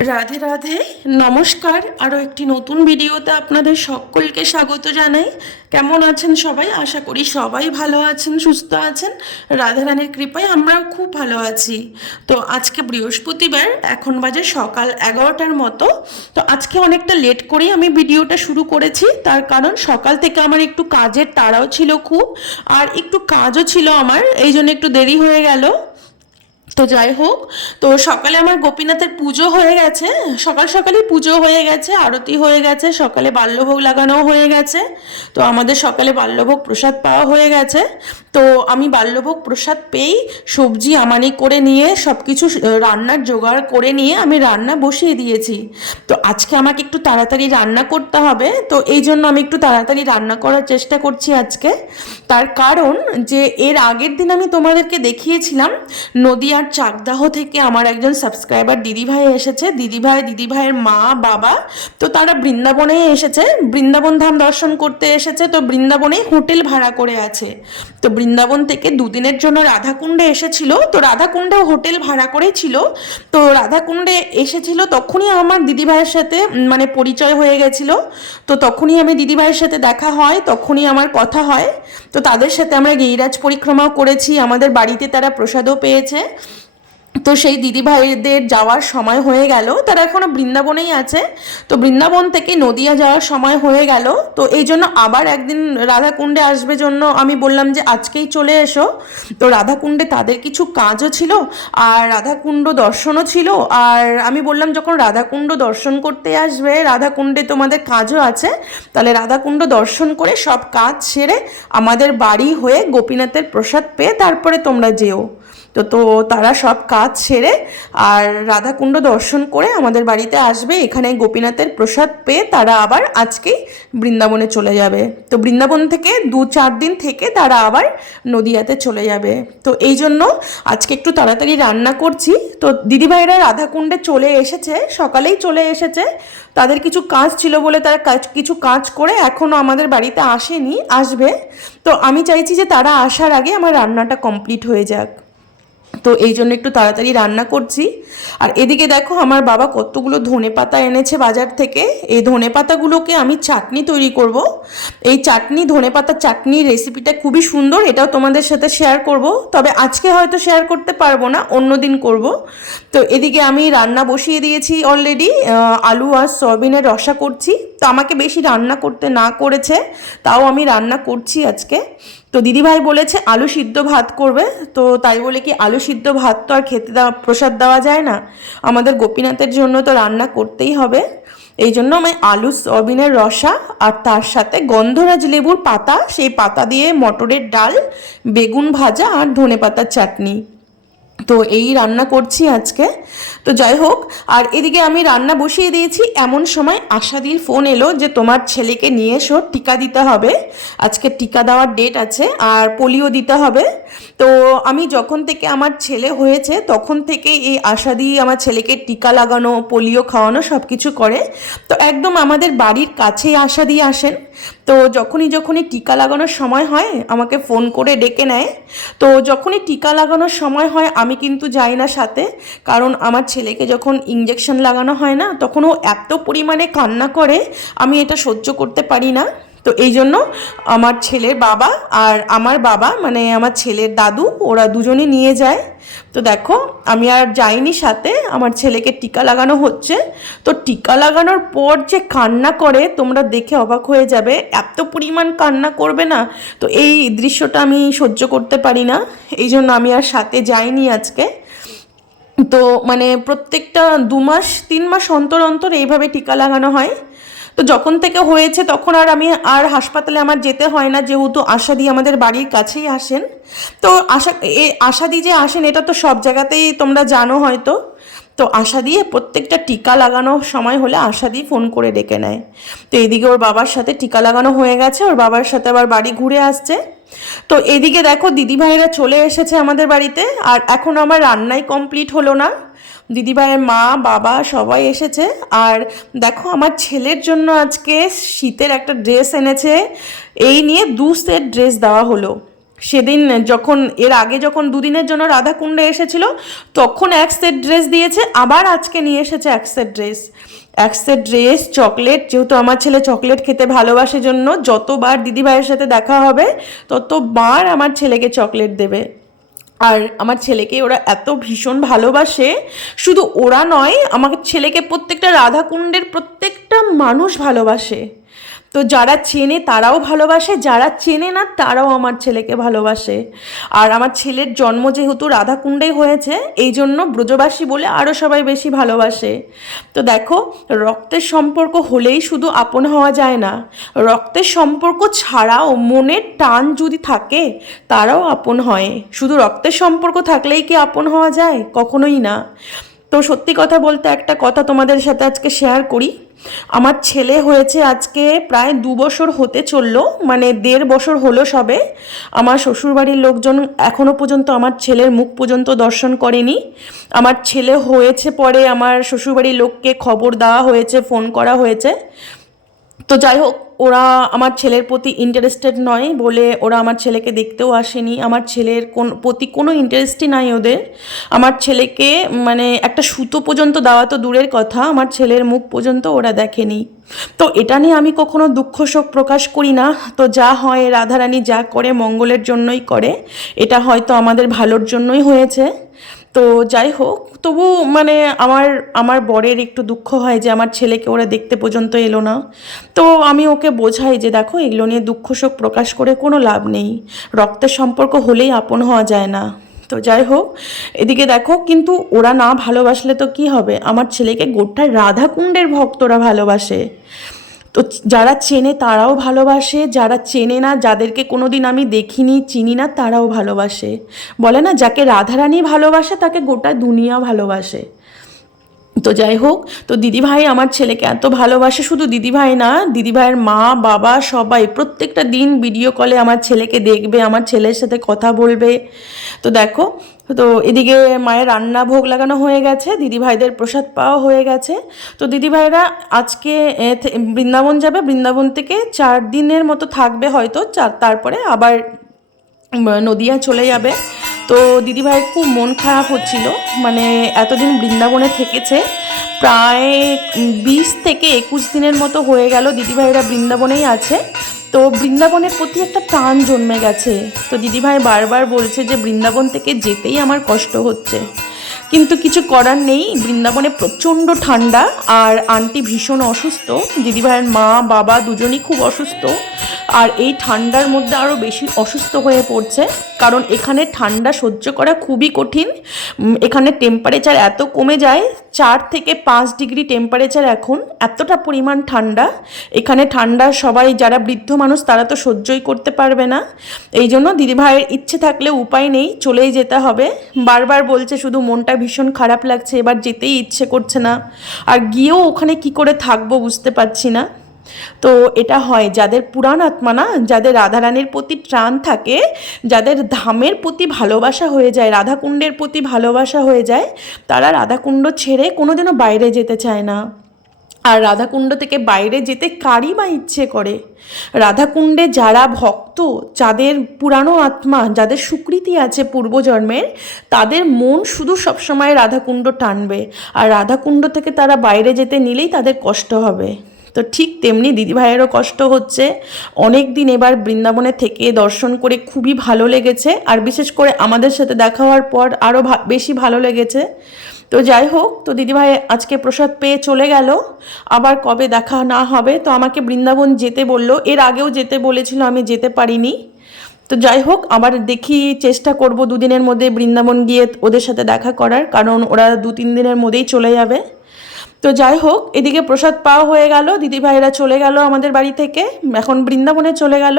রাধে রাধে, নমস্কার। আরও একটি নতুন ভিডিওতে আপনাদের সকলকে স্বাগত জানাই। কেমন আছেন সবাই? আশা করি সবাই ভালো আছেন, সুস্থ আছেন। রাধে রানীর কৃপায় আমরাও খুব ভালো আছি। তো আজকে বৃহস্পতিবার, এখন বাজে সকাল এগারোটার মতো। তো আজকে অনেকটা লেট করেই আমি ভিডিওটা শুরু করেছি। তার কারণ সকাল থেকে আমার একটু কাজের তাড়াও ছিল খুব, আর একটু কাজও ছিল আমার, এই জন্য একটু দেরি হয়ে গেল। তো যাই হোক, তো সকালে আমার গোপীনাথের পুজো হয়ে গেছে। সকাল সকালেই পুজো হয়ে গেছে, আরতি হয়ে গেছে, সকালে বাল্যভোগ লাগানোও হয়ে গেছে। তো আমাদের সকালে বাল্যভোগ প্রসাদ পাওয়া হয়ে গেছে। তো আমি বাল্যভোগ প্রসাদ পেয়েই সবজি আমানি করে নিয়ে সব কিছু রান্নার জোগাড় করে নিয়ে আমি রান্না বসিয়ে দিয়েছি। তো আজকে আমাকে একটু তাড়াতাড়ি রান্না করতে হবে, তো এই জন্য আমি একটু তাড়াতাড়ি রান্না করার চেষ্টা করছি আজকে। তার কারণ যে এর আগের দিন আমি তোমাদেরকে দেখিয়েছিলাম, নদিয়ার চাকদাহ থেকে আমার একজন সাবস্ক্রাইবার দিদিভাই এসেছে। দিদিভাই, দিদিভাইয়ের মা, বাবা, তো তারা বৃন্দাবনে এসেছে। বৃন্দাবন ধাম দর্শন করতে এসেছে। তো বৃন্দাবনে হোটেল ভাড়া করে আছে। তো বৃন্দাবন থেকে দুদিনের জন্য রাধাকুণ্ডে এসেছিল। তো রাধাকুণ্ডেও হোটেল ভাড়া করেই ছিল। তো রাধাকুণ্ডে এসেছিল তখনই আমার দিদিভাইয়ের সাথে মানে পরিচয় হয়ে গেছিল। তো তখনই আমি দিদিভাইয়ের সাথে দেখা হয়, তখনই আমার কথা হয়। তো তাদের সাথে আমরা গিরিরাজ পরিক্রমাও করেছি। আমাদের বাড়িতে তারা প্রসাদও পেয়েছে। তো সেই দিদিভাইদের যাওয়ার সময় হয়ে গেল। তারা এখনও বৃন্দাবনেই আছে। তো বৃন্দাবন থেকে নদিয়া যাওয়ার সময় হয়ে গেল। তো এই জন্য আবার একদিন রাধাকুণ্ডে আসবে জন্য আমি বললাম যে, আজকেই চলে এসো। তো রাধাকুণ্ডে তাদের কিছু কাজও ছিল আর রাধাকুণ্ড দর্শনও ছিল। আর আমি বললাম, যখন রাধাকুণ্ড দর্শন করতে আসবে, রাধাকুণ্ডে তোমাদের কাজও আছে, তাহলে রাধাকুণ্ড দর্শন করে সব কাজ সেরে আমাদের বাড়ি হয়ে গোপীনাথের প্রসাদ পেয়ে তারপরে তোমরা যেও। তো তো তারা সব কাজ সেরে আর রাধাকুণ্ড দর্শন করে আমাদের বাড়িতে আসবে। এখানে গোপীনাথের প্রসাদ পেয়ে তারা আবার আজকেই বৃন্দাবনে চলে যাবে। তো বৃন্দাবন থেকে দু চার দিন থেকে তারা আবার নদিয়াতে চলে যাবে। তো এই জন্য আজকে একটু তাড়াতাড়ি রান্না করছি। তো দিদিভাইরা রাধাকুণ্ডে চলে এসেছে, সকালেই চলে এসেছে। তাদের কিছু কাজ ছিল বলে তারা কাজ, কিছু কাজ করে এখনও আমাদের বাড়িতে আসেনি, আসবে। তো আমি চাইছি যে তারা আসার আগে আমার রান্নাটা কমপ্লিট হয়ে যাক। তো এই জন্য একটু তাড়াতাড়ি রান্না করছি। আর এদিকে দেখো আমার বাবা কতগুলো ধনে পাতা এনেছে বাজার থেকে। এই ধনে পাতাগুলোকে আমি চাটনি তৈরি করব। এই চাটনি, ধনে পাতা চাটনির রেসিপিটা খুবই সুন্দর, এটাও তোমাদের সাথে শেয়ার করব। তবে আজকে হয়তো শেয়ার করতে পারব না, অন্য দিন করব। তো এদিকে আমি রান্না বসিয়ে দিয়েছি অলরেডি আলু আর সয়াবিনের রসা করছি। তো আমাকে বেশি রান্না করতে না করেছে, তাও আমি রান্না করছি আজকে। তো দিদিভাই বলেছে আলু সিদ্ধ ভাত করবে, তো তাই বলে কি আলু সিদ্ধ ভাত তো আর খেতে দেওয়া, প্রসাদ দেওয়া যায় না। আমাদের গোপীনাথের জন্য তো রান্না করতেই হবে। এই জন্য আমি আলু সয়াবিনের রসা আর তার সাথে গন্ধরাজ লেবুর পাতা, সেই পাতা দিয়ে মটরের ডাল, বেগুন ভাজা আর ধনে পাতার চাটনি। তো এই রান্না করছি আজকে। তো যাই হোক, আর এদিকে আমি রান্না বসিয়ে দিয়েছি। এমন সময় আশাদির ফোন এলো যে তোমার ছেলেকে নিয়ে এসো, টিকা দিতে হবে। আজকে টিকা দেওয়ার ডেট আছে আর পোলিও দিতে হবে। তো আমি যখন থেকে আমার ছেলে হয়েছে, তখন থেকে এই আশাদি আমার ছেলেকে টিকা লাগানো পোলিও খাওয়ানো সব কিছু করে। তো একদম আমাদের বাড়ির কাছেই আশাদি আসেন। তো যখনই যখনই টিকা লাগানোর সময় হয়, আমাকে ফোন করে ডেকে নেয়। তো যখনই টিকা লাগানোর সময় হয়, আমি কিন্তু যাই না সাথে। কারণ আমার ছেলেকে যখন ইঞ্জেকশন লাগানো হয় না, তখন ও এত পরিমাণে কান্না করে, আমি এটা সহ্য করতে পারি না। তো এই জন্য আমার ছেলের বাবা আর আমার বাবা মানে আমার ছেলের দাদু, ওরা দুজনে নিয়ে যায়। তো দেখো, আমি আর যাইনি সাথে, আমার ছেলেকে টিকা লাগানো হচ্ছে। তো টিকা লাগানোর পর যে কান্না করে, তোমরা দেখে অবাক হয়ে যাবে, এত পরিমাণ কান্না করবে না। তো এই দৃশ্যটা আমি সহ্য করতে পারি না, এই জন্য আমি আর সাথে যাইনি আজকে। তো মানে প্রত্যেকটা দু মাস, তিন মাস অন্তর অন্তর এইভাবে টিকা লাগানো হয়। তো যখন থেকে হয়েছে তখন আর আমি আর হাসপাতালে আমার যেতে হয় না, যেহেতু আশাদি আমাদের বাড়ির কাছেই আসেন। তো আশা, এ আশাদি যে আসেন, এটা তো সব জায়গাতেই তোমরা জানো হয়তো। তো আশা দিয়ে প্রত্যেকটা টিকা লাগানোর সময় হলে আশা দিয়ে ফোন করে ডেকে নেয়। তো এদিকে ওর বাবার সাথে টিকা লাগানো হয়ে গেছে, ওর বাবার সাথে আবার বাড়ি ঘুরে আসছে। তো এদিকে দেখো দিদিভাইরা চলে এসেছে আমাদের বাড়িতে, আর এখন আমার রান্নাই কমপ্লিট হলো না। দিদিভাইয়ের মা, বাবা সবাই এসেছে। আর দেখো আমার ছেলের জন্য আজকে শীতের একটা ড্রেস এনেছে। এই নিয়ে দু সেট ড্রেস দেওয়া হলো। সেদিন যখন, এর আগে যখন দুদিনের জন্য রাধাকুণ্ডে এসেছিল, তখন এক সেট ড্রেস দিয়েছে, আবার আজকে নিয়ে এসেছে এক সেট ড্রেস। এক সেট ড্রেস, চকলেট, যেহেতু আমার ছেলে চকলেট খেতে ভালোবাসে জন্য যতবার দিদিভাইয়ের সাথে দেখা হবে, ততবার আমার ছেলেকে চকলেট দেবে। আর আমার ছেলেকে ওরা এত ভীষণ ভালোবাসে, শুধু ওরা নয়, আমার ছেলেকে প্রত্যেকটা রাধাকুণ্ডের প্রত্যেকটা মানুষ ভালোবাসে। তো যারা চেনে তারাও ভালোবাসে, যারা চেনে না তারাও আমার ছেলেকে ভালোবাসে। আর আমার ছেলের জন্ম যেহেতু রাধাকুণ্ডেই হয়েছে এই জন্য ব্রজবাসী বলে আরও সবাই বেশি ভালোবাসে। তো দেখো, রক্তের সম্পর্ক হলেই শুধু আপন হওয়া যায় না। রক্তের সম্পর্ক ছাড়াও মনের টান যদি থাকে, তারাও আপন হয়। শুধু রক্তের সম্পর্ক থাকলেই কি আপন হওয়া যায়? কখনোই না। তো সত্যি কথা বলতে একটা কথা তোমাদের সাথে আজকে শেয়ার করি। আমার ছেলে হয়েছে আজকে প্রায় দু বছর হতে চলল মানে দেড় বছর হলো সবে। আমার শ্বশুরবাড়ির লোকজন এখনও পর্যন্ত আমার ছেলের মুখ পর্যন্ত দর্শন করেনি। আমার ছেলে হয়েছে পরে আমার শ্বশুরবাড়ির লোককে খবর দেওয়া হয়েছে, ফোন করা হয়েছে। তো যাই হোক ওরা আমার ছেলের প্রতি ইন্টারেস্টেড নয় বলে ওরা আমার ছেলেকে দেখতেও আসেনি। আমার ছেলের কোন প্রতি কোনো ইন্টারেস্টই নাই ওদের। আমার ছেলেকে মানে একটা সুতো পর্যন্ত দেওয়া তো দূরের কথা, আমার ছেলের মুখ পর্যন্ত ওরা দেখেনি। তো এটা নিয়ে আমি কখনো দুঃখ, শোক প্রকাশ করি না। তো যা হয়, রাধারানী যা করে মঙ্গলের জন্যই করে, এটা হয়তো আমাদের ভালোর জন্যই হয়েছে। তো যাই হোক, তবু মানে আমার আমার বরের একটু দুঃখ হয় যে আমার ছেলেকে ওরা দেখতে পর্যন্ত এলো না। তো আমি ওকে বোঝাই যে দেখো, এগুলো নিয়ে দুঃখ শোক প্রকাশ করে কোনো লাভ নেই। রক্তের সম্পর্ক হলেই আপন হওয়া যায় না। তো যাই হোক, এদিকে দেখো, কিন্তু ওরা না ভালোবাসলে তো কি হবে? আমার ছেলেকে গোটা রাধাকুণ্ডের ভক্তরা ভালোবাসে। তো যারা চেনে তারাও ভালোবাসে, যারা চেনে না, যাদেরকে কোনো দিন আমি দেখিনি, চিনি না, তারাও ভালোবাসে। বলে না, যাকে রাধারানী ভালোবাসে, তাকে গোটা দুনিয়া ভালোবাসে। তো যাই হোক, তো দিদিভাই আমার ছেলেকে এত ভালোবাসে, শুধু দিদিভাই না, দিদিভাইয়ের মা, বাবা, সবাই প্রত্যেকটা দিন ভিডিও কলে আমার ছেলেকে দেখবে, আমার ছেলের সাথে কথা বলবে। তো দেখো তো এদিকে মায়ের রান্না ভোগ লাগানো হয়ে গেছে, দিদিভাইদের প্রসাদ পাওয়া হয়ে গেছে। তো দিদিভাইরা আজকে বৃন্দাবন যাবে, বৃন্দাবন থেকে চার দিনের মতো থাকবে হয়তো, চার, তারপরে আবার নদিয়া চলে যাবে। তো দিদিভাইয়ের খুব মন খারাপ হচ্ছিল মানে এতদিন বৃন্দাবনে থেকেছে, প্রায় বিশ থেকে একুশ দিনের মতো হয়ে গেল দিদিভাইরা বৃন্দাবনেই আছে। তো বৃন্দাবনের প্রতি একটা টান জন্মে গেছে। তো দিদিভাই বারবার বলছে যে বৃন্দাবন থেকে যেতেই আমার কষ্ট হচ্ছে। কিন্তু কিছু করার নেই, বৃন্দাবনে প্রচণ্ড ঠান্ডা আর আন্টি ভীষণ অসুস্থ। দিদিভাইয়ের মা, বাবা দুজনই খুব অসুস্থ। আর এই ঠান্ডার মধ্যে আরও বেশি অসুস্থ হয়ে পড়ছে। কারণ এখানে ঠান্ডা সহ্য করা খুবই কঠিন। এখানে টেম্পারেচার এত কমে যায় চার থেকে পাঁচ ডিগ্রি টেম্পারেচার এখন, এতটা পরিমাণ ঠান্ডা। এখানে ঠান্ডা সবাই, যারা বৃদ্ধ মানুষ, তারা তো সহ্যই করতে পারবে না। এই জন্য দিদিভাইয়ের ইচ্ছে থাকলে উপায় নেই, চলেই যেতে হবে। বারবার বলছে, শুধু মনটা ভীষণ খারাপ লাগছে, এবার যেতেই ইচ্ছে করছে না। আর গিয়েও ওখানে কি করে থাকব বুঝতে পারছি না। তো এটা হয় যাদের পুরাণ আত্মা না, যাদের রাধারানীর প্রতি টান থাকে, যাদের ধামের প্রতি ভালোবাসা হয়ে যায়, রাধাকুণ্ডের প্রতি ভালোবাসা হয়ে যায়, তারা রাধাকুণ্ড ছেড়ে কোনোদিনও বাইরে যেতে চায় না। আর রাধাকুণ্ড থেকে বাইরে যেতে কারই বা ইচ্ছে করে? রাধাকুণ্ডে যারা ভক্ত, যাদের পুরানো আত্মা, যাদের সুকৃতি আছে পূর্বজন্মের, তাদের মন শুধু সবসময় রাধাকুণ্ড টানবে। আর রাধাকুণ্ড থেকে তারা বাইরে যেতে নিলেই তাদের কষ্ট হবে। তো ঠিক তেমনি দিদিভাইয়েরও কষ্ট হচ্ছে। অনেক দিন এবার বৃন্দাবনে থেকে দর্শন করে খুবই ভালো লেগেছে। আর বিশেষ করে আমাদের সাথে দেখা হওয়ার পর আরও বেশি ভালো লেগেছে। তো যাই হোক, তো দিদিভাই আজকে প্রসাদ পেয়ে চলে গেল। আবার কবে দেখা না হবে, তো আমাকে বৃন্দাবন যেতে বলল। এর আগেও যেতে বলেছিল, আমি যেতে পারিনি। তো যাই হোক, আবার দেখি চেষ্টা করব দুদিনের মধ্যে বৃন্দাবন গিয়ে ওদের সাথে দেখা করার, কারণ ওরা দু তিন দিনের মধ্যেই চলে যাবে। তো যাই হোক এদিকে প্রসাদ পাওয়া হয়ে গেল, দিদিভাইরা চলে গেল আমাদের বাড়ি থেকে, এখন বৃন্দাবনে চলে গেল।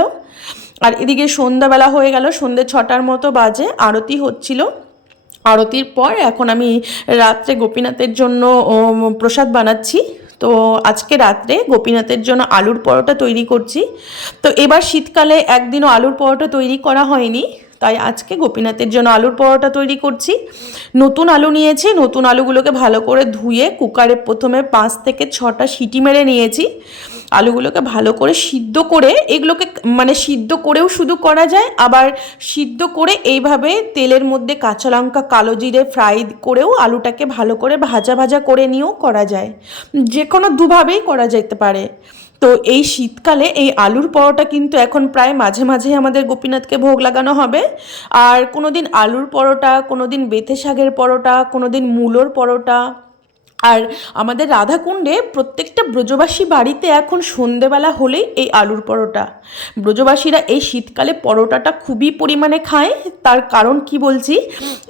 আর এদিকে সন্ধ্যাবেলা হয়ে গেল সন্ধ্যে ছটার মতো বাজে, আরতি হচ্ছিল। আরতির পর এখন আমি রাত্রে গোপীনাথের জন্য প্রসাদ বানাচ্ছি। তো আজকে রাত্রে গোপীনাথের জন্য আলুর পরোটা তৈরি করছি। তো এবার শীতকালে একদিনও আলুর পরোটা তৈরি করা হয়নি। তাই আজকে গোপীনাথের জন্য আলুর পরোটা তৈরি করছি। নতুন আলু নিয়েছি, নতুন আলুগুলোকে ভালো করে ধুয়ে কুকারে প্রথমে পাঁচ থেকে ছটা সিটি মেরে নিয়েছি। আলুগুলোকে ভালো করে সিদ্ধ করে এগুলোকে মানে সিদ্ধ করেও শুধু করা যায়, আবার সিদ্ধ করে এইভাবে তেলের মধ্যে কাঁচা লঙ্কা, কালো জিরে ফ্রাই করেও আলুটাকে ভালো করে ভাজা ভাজা করে নিয়েও করা যায়। যে কোনো দুভাবেই করা যেতে পারে। তো এই শীতকালে এই আলুর পরোটা কিন্তু এখন প্রায় মাঝে মাঝে আমাদের গোপীনাথকে ভোগ লাগানো হবে। আর কোনো দিন আলুর পরোটা কোনো দিন বেথে শাকের পরোটা কোনো দিন মূলোর পরোটা আর আমাদের রাধাকুণ্ডে প্রত্যেকটা ব্রজবাসী বাড়িতে এখন সন্ধেবেলা হলেই এই আলুর পরোটা। ব্রজবাসীরা এই শীতকালে পরোটাটা খুবই পরিমাণে খায়। তার কারণ কি বলছি?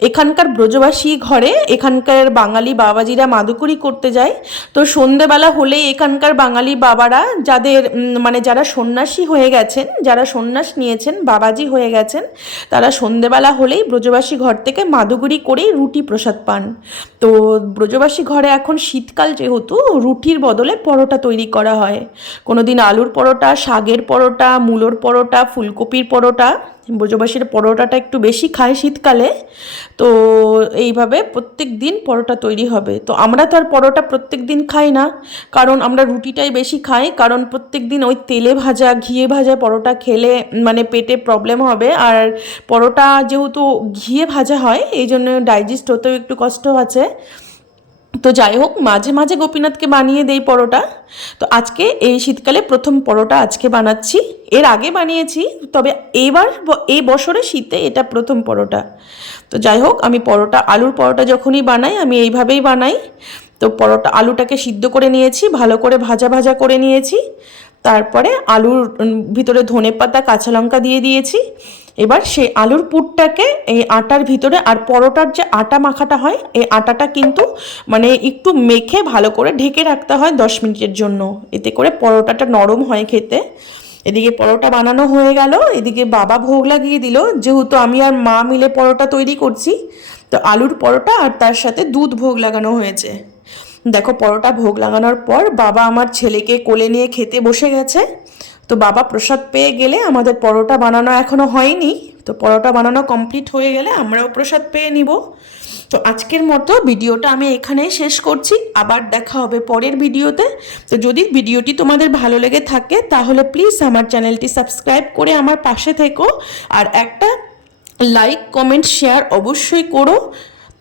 এখানকার ব্রজবাসী ঘরে এখানকার বাঙালি বাবাজিরা মাদুকুরি করতে যায়। তো সন্ধেবেলা হলেই এখানকার বাঙালি বাবারা যাদের মানে যারা সন্ন্যাসী হয়ে গেছেন, যারা সন্ন্যাস নিয়েছেন, বাবাজি হয়ে গেছেন, তারা সন্ধেবেলা হলেই ব্রজবাসী ঘর থেকে মাদুগুড়ি করেই রুটি প্রসাদ পান। তো ব্রজবাসী ঘরে এখন শীতকাল যেহেতু, রুটির বদলে পরোটা তৈরি করা হয়। কোনো দিন আলুর পরোটা শাকের পরোটা, মূলোর পরোটা, ফুলকপির পরোটা ব্রজবাসীর পরোটাটা একটু বেশি খায় শীতকালে। তো এইভাবে প্রত্যেক দিন পরোটা তৈরি হবে। তো আমরা তো আর পরোটা প্রত্যেক দিন খাই না। কারণ আমরা রুটিটাই বেশি খাই। কারণ প্রত্যেক দিন ওই তেলে ভাজা, ঘিয়ে ভাজা পরোটা খেলে মানে পেটে প্রবলেম হবে। আর পরোটা যেহেতু ঘিয়ে ভাজা হয় এই জন্য ডাইজেস্ট হতেও একটু কষ্ট আছে। তো যাই হোক, মাঝে মাঝে গোপীনাথকে বানিয়ে দেই পরোটা। তো আজকে এই শীতকালে প্রথম পরোটা আজকে বানাচ্ছি। এর আগে বানিয়েছি, তবে এবার এই বছরে শীতে এটা প্রথম পরোটা। তো যাই হোক, আমি পরোটা, আলুর পরোটা যখনই বানাই, আমি এইভাবেই বানাই। তো পরোটা, আলুটাকে সিদ্ধ করে নিয়েছি, ভালো করে ভাজা ভাজা করে নিয়েছি। তারপরে আলুর ভিতরে ধনে পাতা, কাঁচা লঙ্কা দিয়ে দিয়েছি। এবার সেই আলুর পুরটাকে এই আটার ভিতরে আর পরোটার যে আটা মাখাটা হয়, এই আটাটা কিন্তু মানে একটু মেখে ভালো করে ঢেকে রাখতে হয় দশ মিনিটের জন্য। এতে করে পরোটাটা নরম হয় খেতে। এদিকে পরোটা বানানো হয়ে গেল, এদিকে বাবা ভোগ লাগিয়ে দিল। যেহেতু আমি আর মা মিলে পরোটা তৈরি করছি, তো আলুর পরোটা আর তার সাথে দুধ ভোগ লাগানো হয়েছে। দেখো, পরোটা ভোগ লাগানোর পর বাবা আমার ছেলেকে কোলে নিয়ে খেতে বসে গেছে। তো বাবা প্রসাদ পেয়ে গেলে আমাদের পরোটা বানানো এখনও হয়নি। তো পরোটা বানানো কমপ্লিট হয়ে গেলে আমরাও প্রসাদ পেয়ে নিব। তো আজকের মতো ভিডিওটা আমি এখানেই শেষ করছি। আবার দেখা হবে পরের ভিডিওতে। তো যদি ভিডিওটি তোমাদের ভালো লেগে থাকে, তাহলে প্লিজ আমার চ্যানেলটি সাবস্ক্রাইব করে আমার পাশে থেকো। আর একটা লাইক কমেন্ট শেয়ার অবশ্যই করো।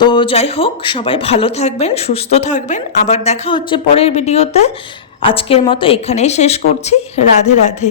তো যাই হোক, সবাই ভালো থাকবেন, সুস্থ থাকবেন। আবার দেখা হচ্ছে পরের ভিডিওতে। আজকের মতো এখানেই শেষ করছি। রাধে রাধে।